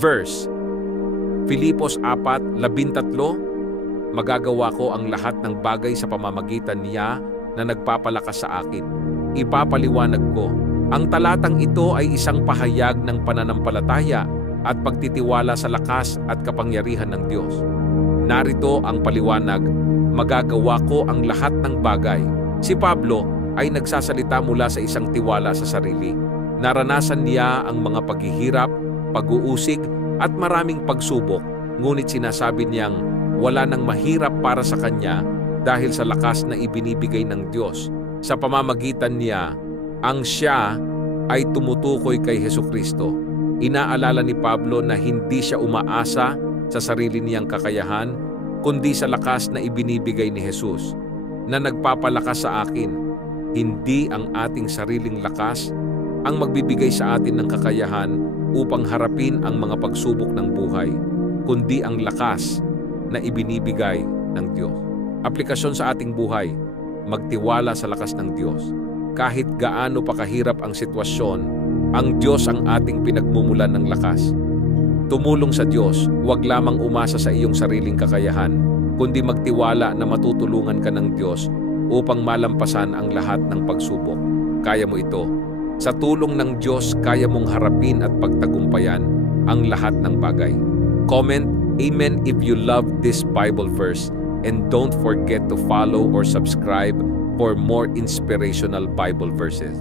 Verse Filipos 4:13, magagawa ko ang lahat ng bagay sa pamamagitan niya na nagpapalakas sa akin. Ipapaliwanag ko. Ang talatang ito ay isang pahayag ng pananampalataya at pagtitiwala sa lakas at kapangyarihan ng Diyos. Narito ang paliwanag, magagawa ko ang lahat ng bagay. Si Pablo ay nagsasalita mula sa isang tiwala sa sarili. Naranasan niya ang mga paghihirap, pag-uusig at maraming pagsubok, ngunit sinasabi niyang wala nang mahirap para sa kanya dahil sa lakas na ibinibigay ng Diyos. Sa pamamagitan niya, ang siya ay tumutukoy kay Hesukristo. Inaalala ni Pablo na hindi siya umaasa sa sarili niyang kakayahan, kundi sa lakas na ibinibigay ni Jesus, na nagpapalakas sa akin. Hindi ang ating sariling lakas ang magbibigay sa atin ng kakayahan upang harapin ang mga pagsubok ng buhay, kundi ang lakas na ibinibigay ng Diyos. Aplikasyon sa ating buhay, magtiwala sa lakas ng Diyos. Kahit gaano pa kahirap ang sitwasyon, ang Diyos ang ating pinagmumulan ng lakas. Tumulong sa Diyos, huwag lamang umasa sa iyong sariling kakayahan, kundi magtiwala na matutulungan ka ng Diyos upang malampasan ang lahat ng pagsubok. Kaya mo ito. Sa tulong ng Diyos, kaya mong harapin at pagtagumpayan ang lahat ng bagay. Comment Amen if you love this Bible verse, and don't forget to follow or subscribe for more inspirational Bible verses.